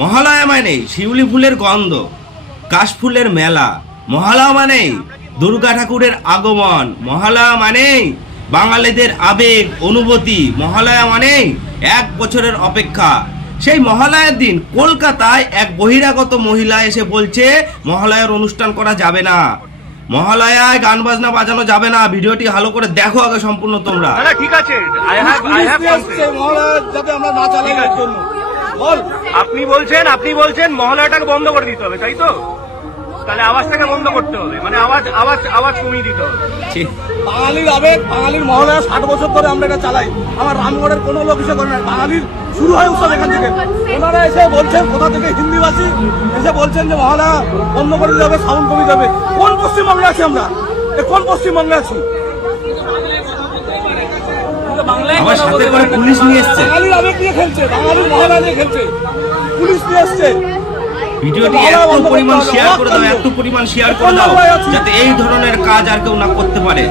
মহালয়া মানেই শিউলি ফুলের গন্ধ, কাশফুলের মেলা। মহালয়া মানেই দুর্গা ঠাকুরের আগমন। মহালয়া মানেই বাঙালিদের আবেগ অনুভূতি। মহালয়া মানেই 1 বছরের অপেক্ষা। সেই মহালয়ার দিন কলকাতায় এক বহিরাগত মহিলা এসে বলছে মহালয়ার অনুষ্ঠান করা যাবে না, মহালয়ায় গান বাজনা বাজানো যাবে না। ভিডিওটি ভালো করে দেখো আগে সম্পূর্ণ তোমরা। ঠিক আছে, আপনি বলছেন মহালয়াটাকে বন্ধ করে দিতে হবে, তাই তো? তাহলে আওয়াজটাকে বন্ধ করতে হবে, মানে আওয়াজ কমিয়ে দিতে হবে। বাঙালির আবেগ, বাঙালির মহালয়া 60 বছর ধরে আমরা এটা চালাই। আমার রামগড়ের কোনো লোক এসে করে না, বাঙালির শুরু হয় উৎসব এখান থেকে। ওনারা এসে বলছেন কোথা থেকে, হিন্দিভাষী এসে বলছেন যে মহালয়া বন্ধ করে দিতে হবে, সাউন্ড কমিয়ে যাবে। কোন পশ্চিমবঙ্গে আছি আমরা? কোন পশ্চিমবঙ্গে আছি? আমার সাথে করে পুলিশ নিয়ে এসছে, বাঙালির আবেগ নিয়ে খেলছে, বাঙালির মহালয়া নিয়ে খেলছে, পুলিশ নিয়ে এসছে। ভিডিওটি এত পরিমাণ শেয়ার করে দাও, এত পরিমাণ শেয়ার করে দাও যাতে এই ধরনের কাজ আর কেউ না করতে পারে।